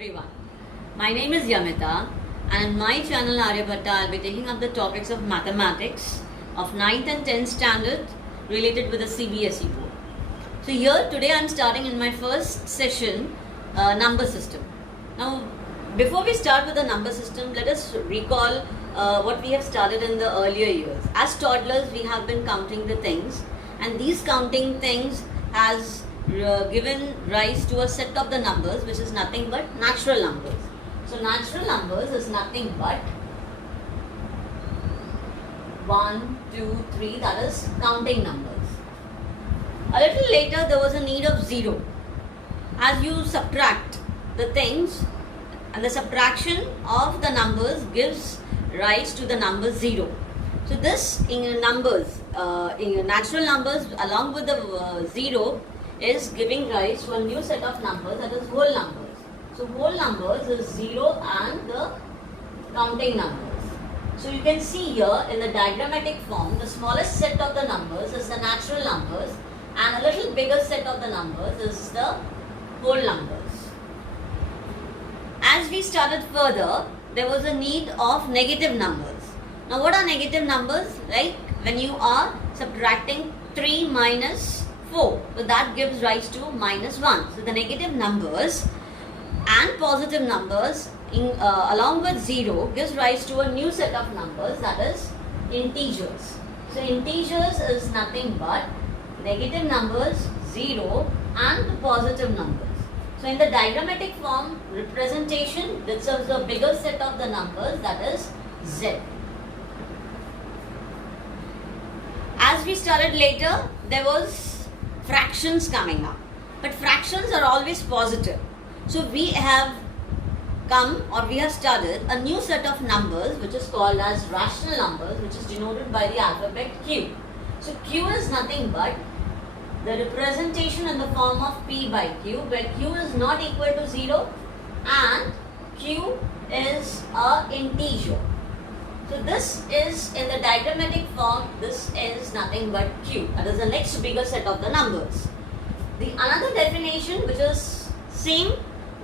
everyone. My name is Yamita and in my channel Aryabhatta I'll be taking up the topics of mathematics of 9th and 10th standard related with the CBSE board. So here today I'm starting in my first session number system. Now before we start with the number system, let us recall what we have started in the earlier years. As toddlers we have been counting the things, and these counting things has given rise to a set of the numbers which is nothing but natural numbers. So natural numbers is nothing but 1, 2, 3, that is counting numbers. A little later there was a need of 0. As you subtract the things, and the subtraction of the numbers gives rise to the number 0. So this in numbers, in natural numbers along with the 0 is giving rise to a new set of numbers, that is whole numbers. So whole numbers is 0 and the counting numbers. So you can see here in the diagrammatic form, the smallest set of the numbers is the natural numbers and a little bigger set of the numbers is the whole numbers. As we started further, there was a need of negative numbers. Now what are negative numbers? Like when you are subtracting 3 minus 4, so that gives rise to -1. So the negative numbers and positive numbers along with 0 gives rise to a new set of numbers, that is integers. So integers is nothing but negative numbers, 0 and the positive numbers. So in the diagrammatic form representation, this is the bigger set of the numbers, that is Z. As we started later, there was fractions coming up, but fractions are always positive. So we have come, or we have started a new set of numbers which is called as rational numbers, which is denoted by the alphabet Q. So Q is nothing but the representation in the form of P by Q, where Q is not equal to 0 and Q is an integer. So this is in the diagrammatic form, this is nothing but Q, that is the next bigger set of the numbers. The another definition which is same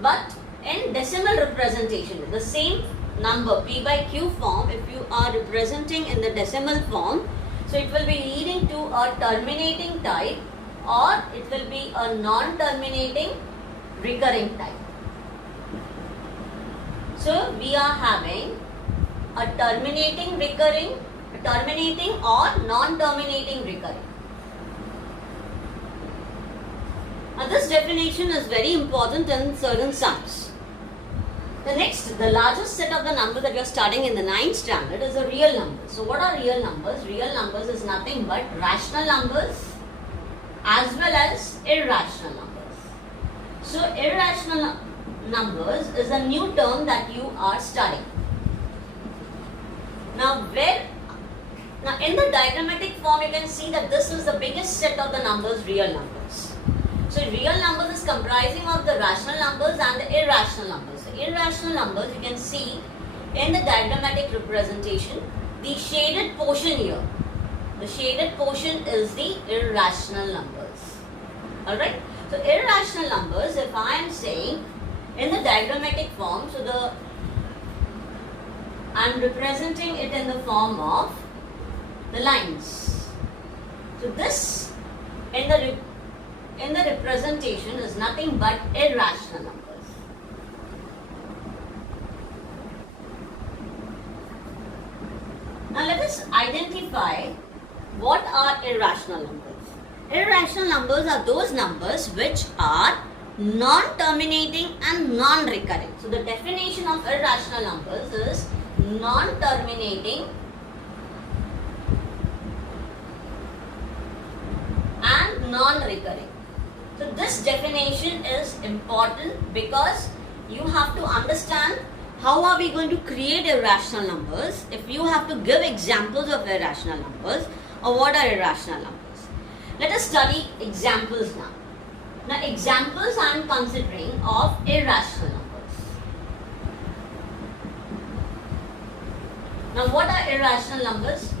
but in decimal representation, the same number P by Q form, if you are representing in the decimal form, so it will be leading to a terminating type or it will be a non-terminating recurring type. So we are having a terminating recurring, a terminating or non-terminating recurring. Now this definition is very important in certain sums. The next, the largest set of the numbers that we are studying in the 9th standard is a real number. So what are real numbers? Real numbers is nothing but rational numbers as well as irrational numbers. So irrational numbers is a new term that you are studying. Now in the diagrammatic form you can see that this is the biggest set of the numbers, real numbers. So real numbers is comprising of the rational numbers and the irrational numbers. The irrational numbers you can see in the diagrammatic representation, the shaded portion here. The shaded portion is the irrational numbers. Alright. So irrational numbers, if I am saying in the diagrammatic form, so I am representing it in the form of the lines. So this in the representation is nothing but irrational numbers. Now let us identify what are irrational numbers. Irrational numbers are those numbers which are non-terminating and non-recurring. So the definition of irrational numbers is non-terminating and non-recurring. So this definition is important because you have to understand how are we going to create irrational numbers if you have to give examples of irrational numbers, or what are irrational numbers. Let us study examples now. Now examples I am considering of irrational numbers. Now what are irrational numbers?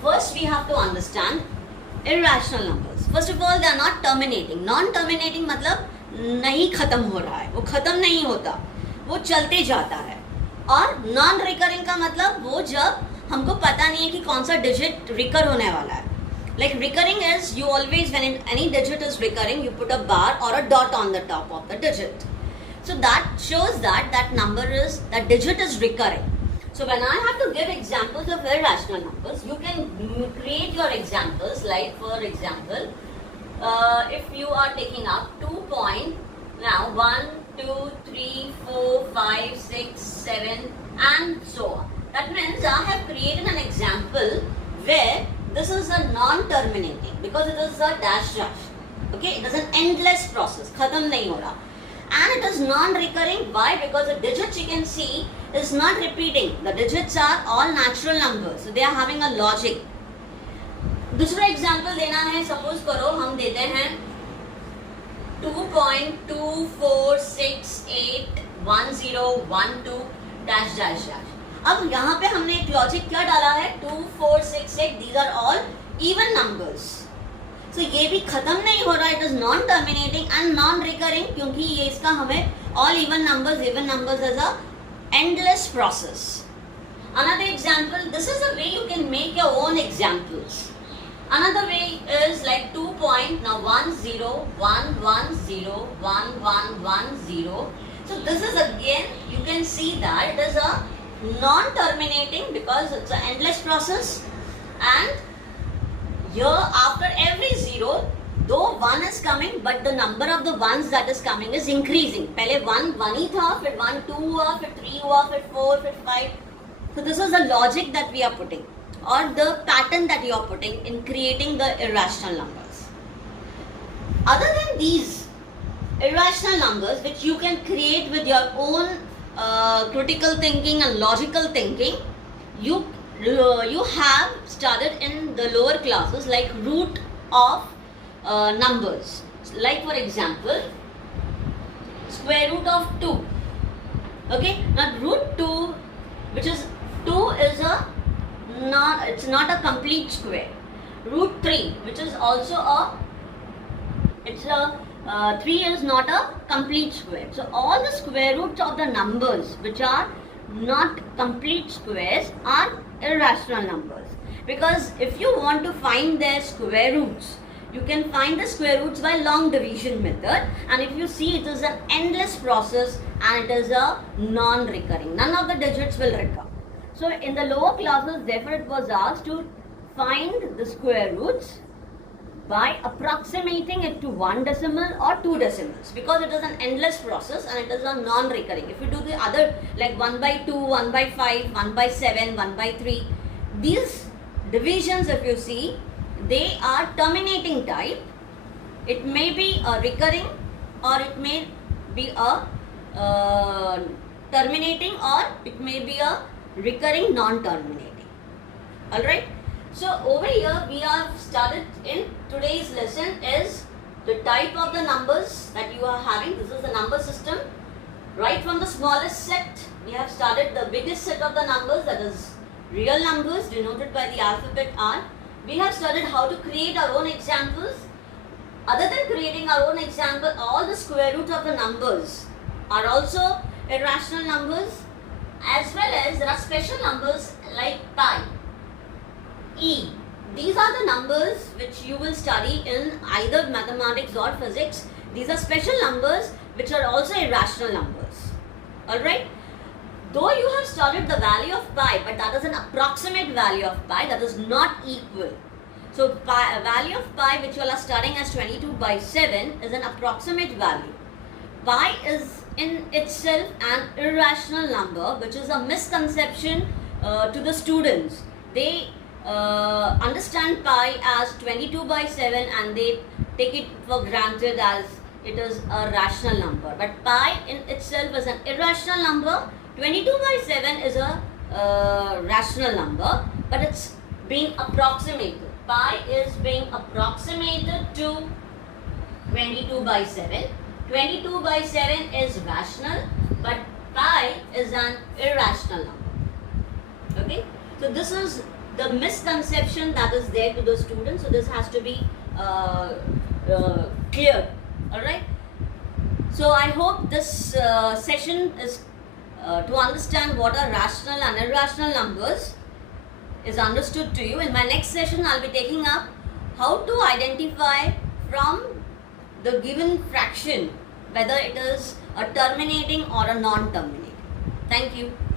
First we have to understand irrational numbers. First of all, they are not terminating. Non-terminating मतलब नहीं खत्म हो रहा है, वो खत्म नहीं होता. वो चलते जाता है. और नॉन रिकरिंग का मतलब वो जब हमको पता नहीं है कि कौन सा डिजिट रिकर होने वाला है. Like recurring is you always, when any digit is recurring, you put a bar or a dot on the top of the digit. So that shows that number is, that digit is recurring. So when I have to give examples of irrational numbers, you can create your examples. Like for example, if you are taking up 2 point, now 1, 2, 3, 4, 5, 6, 7 and so on. That means I have created an example where this is a non-terminating because it is a dash dash. Okay, it is an endless process. खत्म नहीं हो रहा. And it is non-recurring. Why? Because the digits you can see is not repeating. The digits are all natural numbers. So they are having a logic. दूसरा example देना है. Suppose करो हम देते हैं 2.246811012 dash dash dash. अब यहाँ पे हमने एक लॉजिक क्या डाला है? 2, 4, 6, 8 these are all even numbers. So ये भी खत्म नहीं हो रहा. It is non terminating and non recurring क्योंकि ये इसका हमें all even numbers as a endless process. Another example, this is a way you can make your own examples. Another way is like 2.1011011110. So this is again, you can see that it is a non-terminating because it's an endless process. And here after every zero, though 1 is coming, but the number of the ones that is coming is increasing. पहले 1 ही था, फिर 1 2 हुआ, फिर 3 हुआ, फिर 4, फिर 5. So this is the logic that we are putting, or the pattern that you are putting in creating the irrational numbers. Other than these irrational numbers which you can create with your own critical thinking and logical thinking, you have studied in the lower classes like root of numbers. Like for example, square root of 2. Okay, now root 2, which is 2 is it's not a complete square. Root 3, which is also 3 is not a complete square. So all the square roots of the numbers which are not complete squares are irrational numbers. Because if you want to find their square roots, you can find the square roots by long division method, and if you see, it is an endless process and it is a non-recurring. None of the digits will recur. So in the lower classes, therefore it was asked to find the square roots by approximating it to 1 decimal or 2 decimals, because it is an endless process and it is a non-recurring. If you do the other like 1 by 2, 1 by 5, 1 by 7, 1 by 3, these divisions, if you see, they are terminating type. It may be a recurring or it may be a terminating, or it may be a recurring non-terminating. Alright, so over here we have started in today's lesson is the type of the numbers that you are having. This is the number system. Right from the smallest set, we have started the biggest set of the numbers, that is real numbers denoted by the alphabet R. We have studied how to create our own examples. Other than creating our own example, all the square roots of the numbers are also irrational numbers, as well as there are special numbers like pi, e. These are the numbers which you will study in either mathematics or physics. These are special numbers which are also irrational numbers. Alright? Though you have studied the value of pi, but that is an approximate value of pi, that is not equal. So value of pi which you all are studying as 22/7 is an approximate value. Pi is in itself an irrational number, which is a misconception to the students. They understand pi as 22/7 and they take it for granted as it is a rational number. But pi in itself is an irrational number. 22/7 is a rational number, but it's being approximated. Pi is being approximated to 22/7. 22/7 is rational, but pi is an irrational number. Okay, so this is the misconception that is there to the students. So this has to be clear. All right. So So I hope this session is to understand what are rational and irrational numbers is understood to you. In my next session, I'll be taking up how to identify from the given fraction whether it is a terminating or a non-terminating. Thank you.